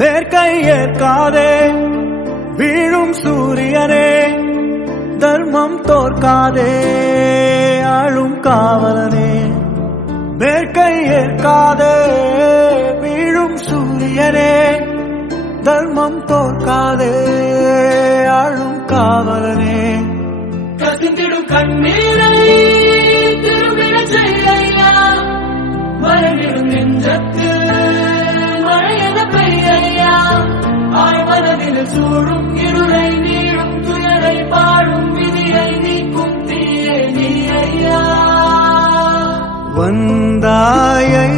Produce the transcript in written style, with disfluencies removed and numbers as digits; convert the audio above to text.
மேற்கை ஏற்காதே வீழும் சூரியனே, தர்மம் தோற்காதே ஆளும் காவலனே. மேற்கை ஏற்காதே வீழும் சூரியனே, தர்மம் தோற்காதே ஆளும் காவலனே. கசிந்திடும் கண்ணீரை திரும்பிட செய்யா, மறைந்திடும் நெஞ்சத்தில் மழையென பெய்யா. ஆழ்மனதில் சூழும் இருளை நீளும் துயரை பாடும் விதியை நீக்கும் தீயே நீ ஐயா. வந்தாயை